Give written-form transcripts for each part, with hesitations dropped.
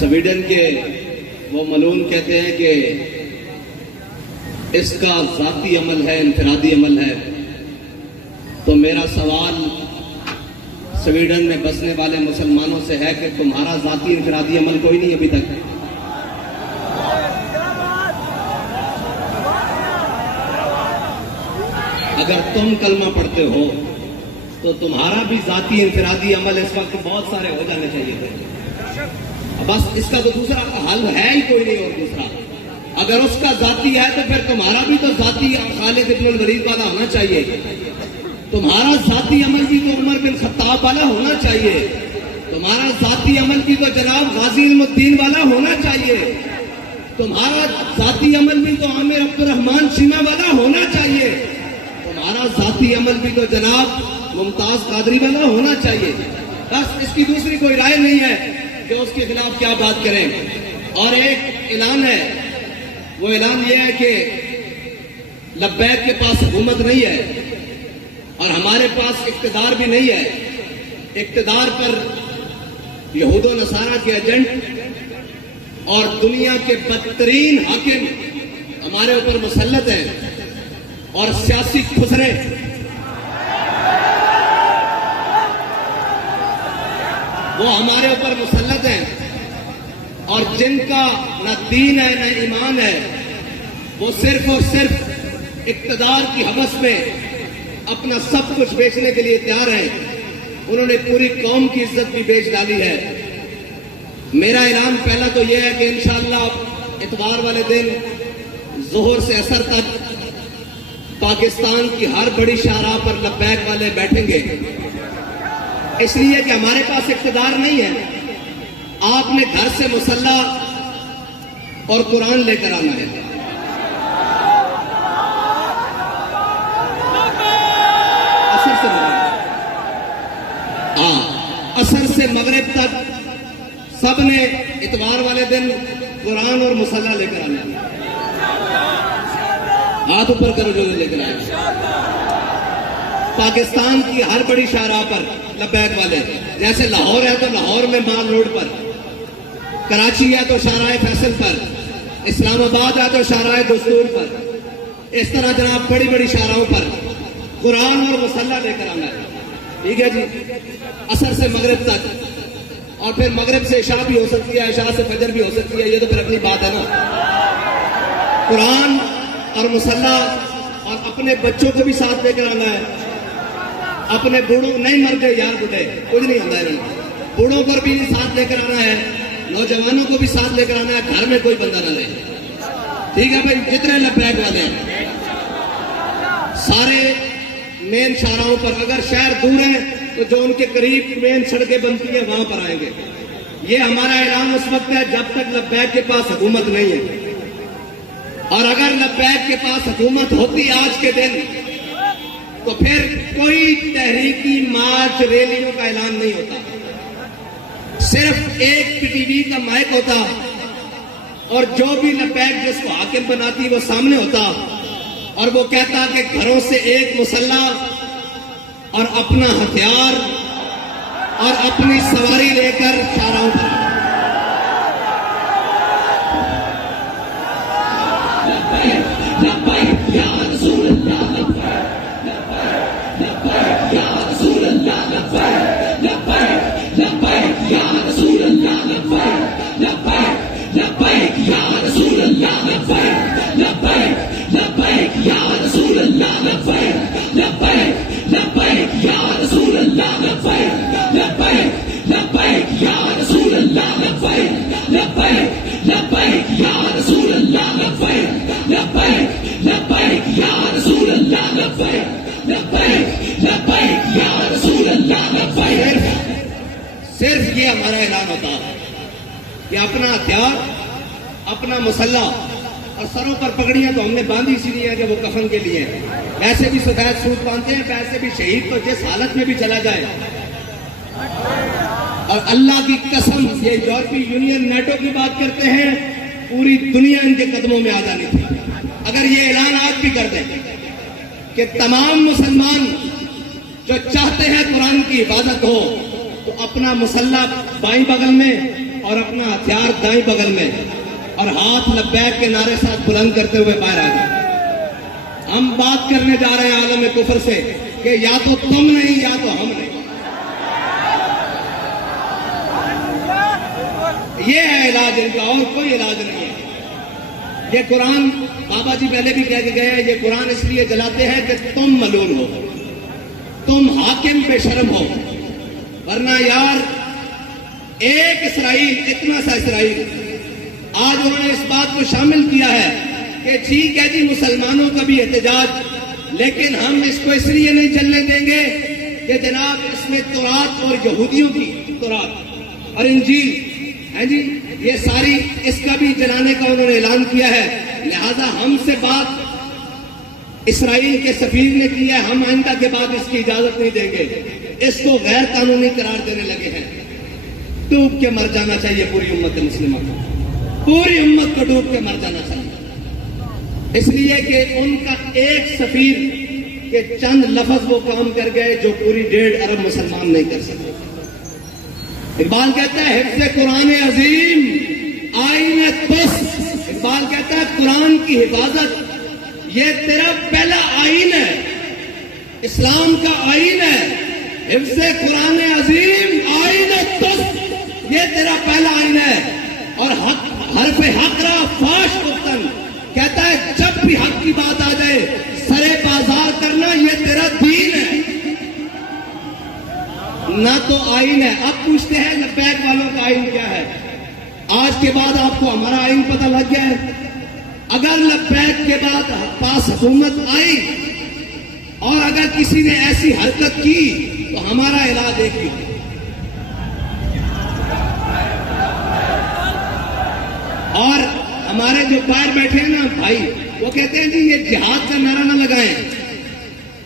Sweden کے وہ ملون کہتے ہیں کہ اس کا ذاتی عمل ہے، انفرادی عمل ہے. تو میرا سوال سویڈن میں بسنے والے مسلمانوں سے ہے کہ تمہارا ذاتی انفرادی عمل کوئی نہیں ابھی تک؟ اگر تم کلمہ پڑھتے ہو تو تمہارا بھی ذاتی انفرادی عمل اس وقت بہت سارے ہو جانے چاہیے تھے. بس اس کا تو دوسرا حل ہے ہی کوئی نہیں. اور دوسرا اگر اس کا ذاتی ہے تو پھر تمہارا بھی تو ذاتی خالد بن الولید والا ہونا چاہیے. تمہارا ذاتی عمل بھی تو عمر بن خطاب والا ہونا چاہیے. تمہارا ذاتی عمل بھی تو جناب غازی علم الدین والا ہونا چاہیے. تمہارا ذاتی عمل بھی تو عامر عبد الرحمان شیمہ والا ہونا چاہیے. تمہارا ذاتی عمل بھی تو جناب ممتاز قادری والا ہونا چاہیے. بس اس کی دوسری کوئی رائے نہیں ہے کہ اس کے خلاف کیا بات کریں. اور ایک اعلان ہے، وہ اعلان یہ ہے کہ لبیک کے پاس حکومت نہیں ہے اور ہمارے پاس اقتدار بھی نہیں ہے. اقتدار پر یہود و نصارہ کے ایجنٹ اور دنیا کے بدترین حاکم ہمارے اوپر مسلط ہیں اور سیاسی خسرے وہ ہمارے اوپر مسلط ہیں اور جن کا نہ دین ہے نہ ایمان ہے، وہ صرف اور صرف اقتدار کی ہوس میں اپنا سب کچھ بیچنے کے لیے تیار ہیں. انہوں نے پوری قوم کی عزت بھی بیچ ڈالی ہے. میرا اعلان پہلا تو یہ ہے کہ انشاءاللہ اتوار والے دن ظہر سے عصر تک پاکستان کی ہر بڑی شاہراہ پر لبیک والے بیٹھیں گے. اس لیے کہ ہمارے پاس اقتدار نہیں ہے. آپ نے گھر سے مصلح اور قرآن لے کر آنا ہے. عصر سے مغرب تک سب نے اتوار والے دن قرآن اور مصلح لے کر آنا ہے. ہاتھ اوپر کرو جو لے کر آئے. پاکستان کی ہر بڑی شاہراہ پر لبیک والے، جیسے لاہور ہے تو لاہور میں مال روڈ پر، کراچی ہے تو شاہراہ فیصل پر، اسلام آباد ہے تو شاہراہ دستور پر. اس طرح جناب بڑی بڑی شاہراہوں پر قرآن اور مصلح لے کر آنا ہے. ٹھیک ہے جی. عصر سے مغرب تک، اور پھر مغرب سے عشاء بھی ہو سکتی ہے، عشاء سے فجر بھی ہو سکتی ہے. یہ تو پھر اپنی بات ہے نا. قرآن اور مصلح، اور اپنے بچوں کو بھی ساتھ لے کر آنا ہے. اپنے بوڑھوں نہیں مر گئے یار، بوڑھے کچھ نہیں ہوتا ہے. بوڑھوں پر بھی ساتھ لے کر آنا ہے، نوجوانوں کو بھی ساتھ لے کر آنا ہے. گھر میں کوئی بندہ نہ رہے. ٹھیک ہے بھائی. جتنے لبیک والے ہیں سارے مین شاہراہوں پر، اگر شہر دور ہیں تو جو ان کے قریب مین سڑکیں بنتی ہیں وہاں پر آئیں گے. یہ ہمارا اعلان اس وقت ہے جب تک لبیک کے پاس حکومت نہیں ہے. اور اگر لبیک کے پاس حکومت ہوتی آج کے دن تو پھر کوئی تحریکی مارچ ریلیوں کا اعلان نہیں ہوتا. صرف ایک پی ٹی وی کا مائک ہوتا اور جو بھی لبیک جس کو حاکم بناتی وہ سامنے ہوتا اور وہ کہتا کہ گھروں سے ایک مسلح اور اپنا ہتھیار اور اپنی سواری لے کر شاہراہوں پر. صرف یہ ہمارا اعلان ہوتا کہ اپنا ہتھیار، اپنا مسلح، اور سروں پر پگڑیاں تو ہم نے باندھی اسی لیے کہ وہ کفن کے لیے ہیں. ویسے بھی سفید سوٹ باندھتے ہیں، ویسے بھی شہید تو جس حالت میں بھی چلا جائے. اور اللہ کی قسم یہ یورپی یونین نیٹو کی بات کرتے ہیں، پوری دنیا ان کے قدموں میں آ جانی تھی. اگر یہ اعلان آج بھی کر دیں کہ تمام مسلمان جو چاہتے ہیں قرآن کی حفاظت ہو تو اپنا مسلح بائیں بغل میں اور اپنا ہتھیار دائیں بغل میں، اور ہاتھ لبیک کے نعرے ساتھ بلند کرتے ہوئے باہر آ جائیں۔ ہم بات کرنے جا رہے ہیں عالم کفر سے کہ یا تو تم نہیں یا تو ہم نہیں۔ یہ ہے علاج ان کا، اور کوئی علاج نہیں ہے۔ یہ قرآن بابا جی پہلے بھی کہہ کے گئے ہیں، یہ قرآن اس لیے جلاتے ہیں کہ تم ملون ہو، تم حاکم بے شرم ہو، ورنہ یار ایک اسرائیل، اتنا سا اسرائیل، آج انہوں نے اس بات کو شامل کیا ہے کہ ٹھیک ہے جی مسلمانوں کا بھی احتجاج، لیکن ہم اس کو اس لیے نہیں چلنے دیں گے کہ جناب اس میں تورات اور یہودیوں کی تورات اور انجیل ہے جی، یہ ساری اس کا بھی جلانے کا انہوں نے اعلان کیا ہے، لہذا ہم سے بات اسرائیل کے سفیر نے کی ہے، ہم آئندہ کے بعد اس کی اجازت نہیں دیں گے، اس کو غیر قانونی قرار دینے لگے ہیں۔ ڈوب کے مر جانا چاہیے پوری امت مسلمہ کو، پوری امت کو ڈوب کے مر جانا چاہیے، اس لیے کہ ان کا ایک سفیر کے چند لفظ وہ کام کر گئے جو پوری 1.5 ارب مسلمان نہیں کر سکتے۔ اقبال کہتا ہے حفظ قرآن عظیم آئین بس، اقبال کہتا ہے قرآن کی حفاظت یہ تیرا پہلا آئین ہے، اسلام کا آئین ہے، حفظ قرآن عظیم آئین بس یہ تیرا پہلا آئین ہے۔ اور حرف حق را فاش گفتن، کہتا ہے جب بھی حق کی بات آ جائے سرے بازار کرنا یہ تیرا دین ہے، نہ تو آئین ہے۔ اب پوچھتے ہیں لبیک والوں کا آئین کیا ہے؟ آج کے بعد آپ کو ہمارا آئین پتہ لگ گیا ہے۔ اگر لبیک کے بعد پاس حکومت آئی اور اگر کسی نے ایسی حرکت کی تو ہمارا علاج ایک ہی ہے، اور ہمارے جو باہر بیٹھے ہیں نا بھائی، وہ کہتے ہیں جی یہ جہاد کا نعرہ نہ لگائیں،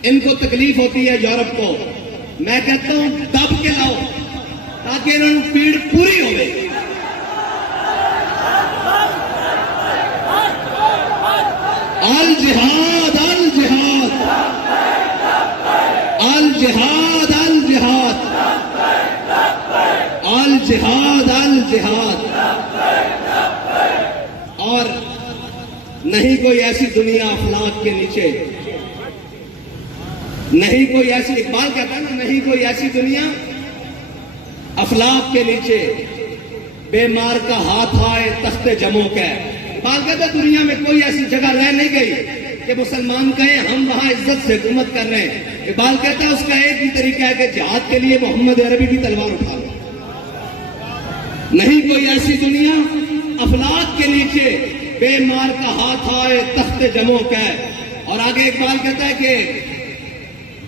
ان کو تکلیف ہوتی ہے یورپ کو۔ میں کہتا ہوں دب کے لاؤ تاکہ انہوں کی پیڑ پوری ہوئے۔ الجہاد الجہاد الجہاد الجہاد الجہاد الجہاد، اور نہیں کوئی ایسی دنیا افلاک کے نیچے، نہیں کوئی ایسی، اقبال کہتا ہے نا نہیں کوئی ایسی دنیا افلاک کے نیچے بیمار کا ہاتھ آئے تخت جموں کا۔ اقبال کہتا ہے دنیا میں کوئی ایسی جگہ رہ نہیں گئی کہ مسلمان کہیں ہم وہاں عزت سے حکومت کر رہے ہیں۔ اقبال کہتا ہے اس کا ایک ہی طریقہ ہے کہ جہاد کے لیے محمد عربی کی تلوار اٹھا لو۔ نہیں کوئی ایسی دنیا افلاک کے نیچے بیمار کا ہاتھ آئے تخت جموں کا۔ اور آگے اقبال کہتا ہے کہ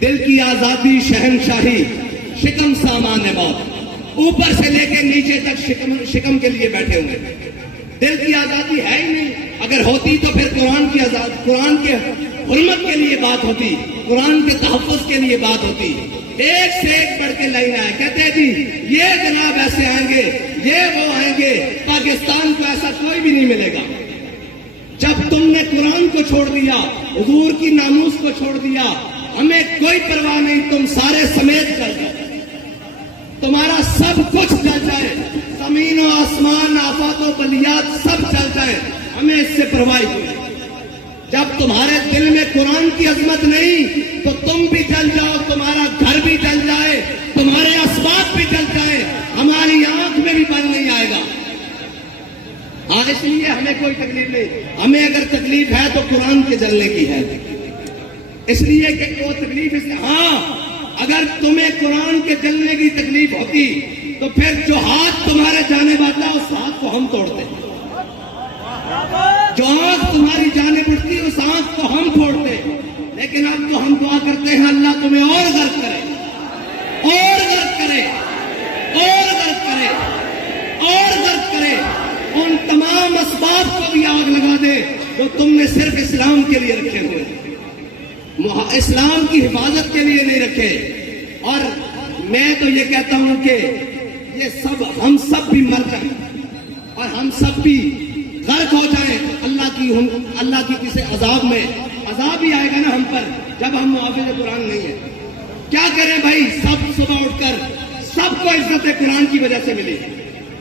دل کی آزادی شہنشاہی شکم سامان موت، اوپر سے لے کے نیچے تک شکم کے لیے بیٹھے ہوئے۔ دل کی آزادی ہے ہی نہیں، اگر ہوتی تو پھر قرآن کی قرآن کے حرمت کے لیے بات ہوتی، قرآن کے تحفظ کے لیے بات ہوتی۔ ایک سے ایک بڑھ کے لائن آئے، کہتے ہیں جی یہ جناب ایسے آئیں گے، یہ وہ آئیں گے، پاکستان کو ایسا کوئی بھی نہیں ملے گا۔ جب تم نے قرآن کو چھوڑ دیا، حضور کی ناموس کو چھوڑ دیا، ہمیں کوئی پرواہ نہیں، تم سارے سمیت چل جائے، تمہارا سب کچھ چل جائے، زمین و آسمان آفات و بلیات سب چل جائے، ہمیں اس سے پرواہ نہیں۔ جب تمہارے دل میں قرآن کی عظمت نہیں تو تم بھی جل جاؤ، تمہارا گھر بھی جل جائے، تمہارے اسباب بھی جل جائے، ہماری آنکھ میں بھی بل نہیں آئے گا۔ ہاں اس لیے ہمیں کوئی تکلیف نہیں، ہمیں اگر تکلیف ہے تو قرآن کے جلنے کی ہے، اس لیے کہ وہ تکلیف اس لیے، ہاں اگر تمہیں قرآن کے جلنے کی تکلیف ہوتی تو پھر جو ہاتھ تمہارے جانے والا اس ہاتھ کو ہم توڑتے، جو آنکھ تمہاری جانب اٹھتی اس آنکھ کو ہم پھوڑتے، لیکن اب تو ہم دعا کرتے ہیں اللہ تمہیں اور غرق کرے، اور غرق کرے، اور غرق کرے، اور غرق کرے، ان تمام اسباب کو بھی آگ لگا دے جو تم نے صرف اسلام کے لیے رکھے ہوئے، اسلام کی حفاظت کے لیے نہیں رکھے۔ اور میں تو یہ کہتا ہوں کہ یہ سب ہم سب بھی مر جائیں اور ہم سب بھی غرق ہو جائیں اللہ کی کسی عذاب میں، عذاب ہی آئے گا نا ہم پر جب ہم محافظ قرآن نہیں ہیں۔ کیا کریں بھائی، سب صبح اٹھ کر سب کو عزت قرآن کی وجہ سے ملی.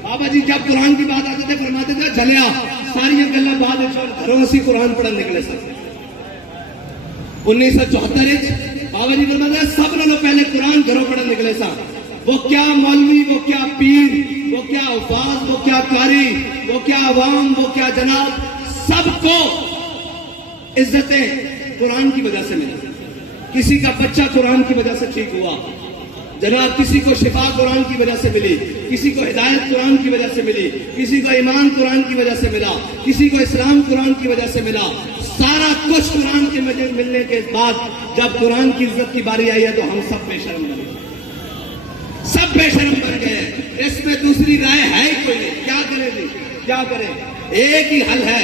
بابا جی جب قرآن کی بات آتے تھے فرماتے تھے جلیا ساری گلا بعد گھروں سے قرآن پڑھن نکلے سب. 1974 بابا جی فرماتے ہیں سب نے پہلے قرآن گھروں پڑھن نکلے سا. وہ کیا مولوی، وہ کیا پیر، وہ کیا حفاظ، وہ کیا قاری، وہ کیا عوام، وہ کیا جناب، سب کو عزتیں قرآن کی وجہ سے ملی. کسی کا بچہ قرآن کی وجہ سے ٹھیک ہوا جناب، کسی کو شفا قرآن کی وجہ سے ملی، کسی کو ہدایت قرآن کی وجہ سے ملی، کسی کو ایمان قرآن کی وجہ سے ملا، کسی کو اسلام قرآن کی وجہ سے ملا. سارا کچھ قرآن کے ملنے کے بعد جب قرآن کی عزت کی باری آئی ہے تو ہم سب بے شرم بن گئے، سب بے شرم بن گئے. اس میں دوسری رائے ہے ہی کوئی نہیں. کیا کریں جی، کیا کریں؟ ایک ہی حل ہے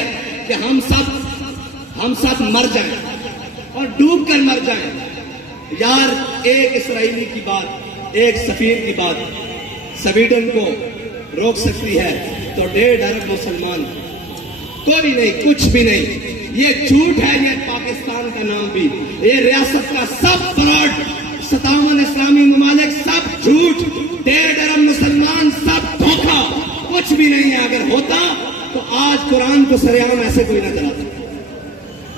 کہ ہم سب مر جائیں اور ڈوب کر مر جائیں. یار ایک اسرائیلی کی بات، ایک سفیر کی بات سویڈن کو روک سکتی ہے تو 1.5 ارب مسلمان کوئی نہیں، کچھ بھی نہیں. یہ جھوٹ ہے، یہ پاکستان کا نام بھی، یہ ریاست کا سب فراڈ، 57 اسلامی ممالک سب جھوٹ، 1.5 ارب مسلمان سب دھوکہ، کچھ بھی نہیں ہے. اگر ہوتا تو آج قرآن کو سریعام ایسے کوئی نہ چلاتا.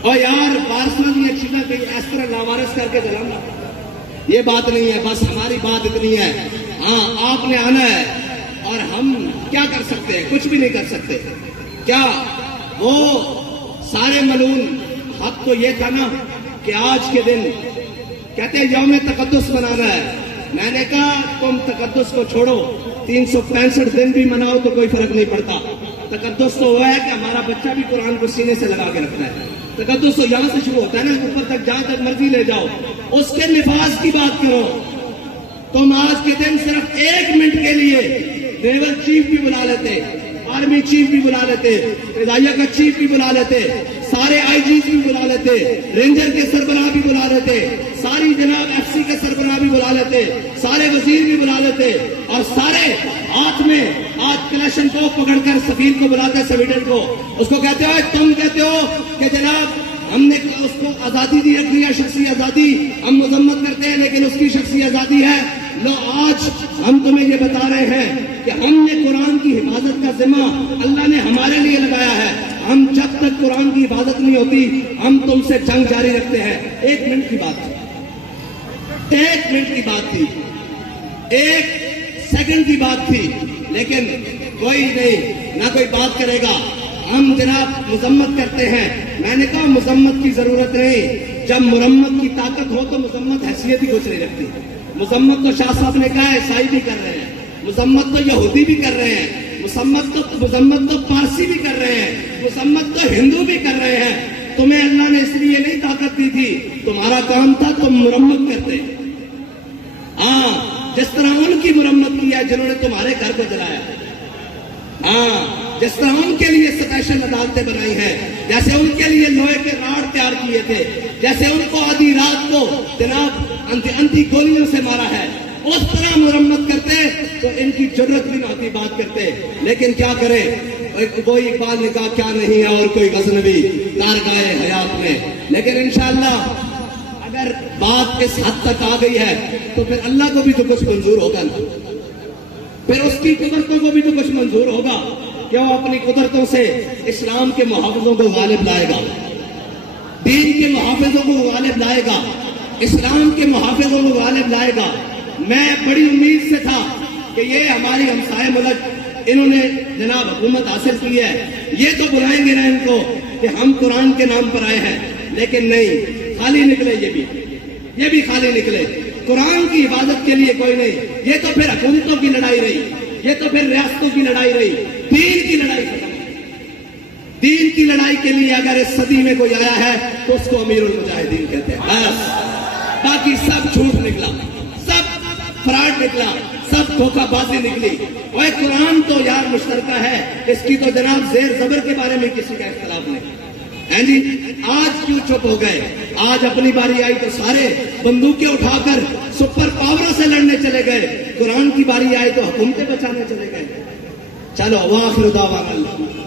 اور یار وارثہ یہ چیزیں کہیں اس طرح لاوارث کر کے جلانا یہ بات نہیں ہے. بس ہماری بات اتنی ہے، ہاں آپ نے آنا ہے اور ہم کیا کر سکتے ہیں؟ کچھ بھی نہیں کر سکتے. کیا وہ سارے ملعون حق تو یہ تھا نا کہ آج کے دن کہتے ہیں یوم تقدس منانا ہے. میں نے کہا تم تقدس کو چھوڑو، 365 دن بھی مناؤ تو کوئی فرق نہیں پڑتا. تقدس تو وہ ہے کہ ہمارا بچہ بھی قرآن کو سینے سے لگا کے رکھتا ہے. تقدس تو یہاں سے شروع ہوتا ہے نا، اوپر تک جہاں تک مرضی لے جاؤ. اس کے لباس کی بات کرو. تم آج کے دن صرف 1 منٹ کے لیے نیول چیف بھی بلا لیتے، آرمی چیف بھی بلا لیتے، فضائیہ کا چیف بھی بلا لیتے، سارے آئی جیز بھی بلا لیتے، رینجر کے سربراہ بھی بلا لیتے، ساری جناب ایف سی کے سربراہ بھی بلا لیتے، سارے وزیر بھی بلا لیتے، اور سارے ہاتھ میں آج کلیشن کو پکڑ کر سفیر کو بلاتے سویڈن کو. اس کو کہتے ہو، تم کہتے ہو کہ جناب ہم نے اس کو آزادی دی رکھی ہے، شخصی آزادی، ہم مذمت کرتے ہیں لیکن اس کی شخصی آزادی ہے. لو آج ہم تمہیں یہ بتا رہے ہیں کہ ہم نے قرآن کی حفاظت کا ذمہ اللہ نے ہمارے لیے لگایا ہے. ہم جب تک قرآن کی حفاظت نہیں ہوتی ہم تم سے جنگ جاری رکھتے ہیں. 1 منٹ کی بات تھی، 1 منٹ کی بات تھی، 1 سیکنڈ کی بات تھی، لیکن کوئی نہیں، نہ کوئی بات کرے گا. ہم جناب مذمت کرتے ہیں. میں نے کہا مذمت کی ضرورت نہیں، جب مرمت کی طاقت ہو تو مذمت حیثیت ہی کچھ نہیں رکھتی. مذمت تو شاہ صاحب نے کہا ہے عیسائی بھی کر رہے ہیں، مذمت تو یہودی بھی کر رہے ہیں، مذمت تو پارسی بھی کر رہے ہیں، مذمت تو ہندو بھی کر رہے ہیں. تمہیں اللہ نے اس لیے نہیں طاقت دی تھی، تمہارا کام تھا تم مرمت کرتے. ہاں جس طرح ان کی مرمت کی ہے جنہوں نے تمہارے گھر کو جلایا. ہاں جس طرح ان کے لیے اسپیشل عدالتیں بنائی ہیں، جیسے ان کے لیے لوہے کے راڈ تیار کیے تھے، جیسے ان کو آدھی رات کو جناب انتی گولیوں سے مارا ہے، اس طرح مرمت کرتے تو ان کی جرت بھی نہ ہوتی بات کرتے. لیکن کیا کرے، کوئی اقبال نے کہا کیا نہیں ہے اور کوئی غزنوی کارگاہ حیات میں. لیکن انشاءاللہ اگر بات اس حد تک آ گئی ہے تو پھر اللہ کو بھی تو کچھ منظور ہوگا نا، پھر اس کی قدرتوں کو بھی تو کچھ منظور ہوگا کہ وہ اپنی قدرتوں سے اسلام کے محافظوں کو غالب لائے گا، دین کے محافظوں کو غالب لائے گا، اسلام کے محافظوں کو غالب لائے گا. میں بڑی امید سے تھا کہ یہ ہماری ہمسائے ملک انہوں نے جناب حکومت حاصل کی ہے، یہ تو بلائیں گے نا ان کو کہ ہم قرآن کے نام پر آئے ہیں. لیکن نہیں، خالی نکلے. یہ بھی خالی نکلے. قرآن کی حفاظت کے لیے کوئی نہیں. یہ تو پھر حکومتوں کی لڑائی رہی، یہ تو پھر ریاستوں کی لڑائی رہی. دین کی لڑائی ختم. دین کی لڑائی کے لیے اگر اس صدی میں کوئی آیا ہے تو اس کو امیر المجاہدین کہتے ہیں. بس باقی سب جھوٹ نکلا، سب فراڈ نکلا، سب دھوکہ بازی نکلی. اور قرآن تو یار مشترکہ ہے، اس کی تو جناب زیر زبر کے بارے میں کسی کا اختلاف نہیں ہے جی. آج کیوں چپ ہو گئے؟ آج اپنی باری آئی تو سارے بندوقیں اٹھا کر سپر پاوروں سے لڑنے چلے گئے. قرآن کی باری آئی تو حکومتیں بچانے چلے گئے. چلو واخر دعوانا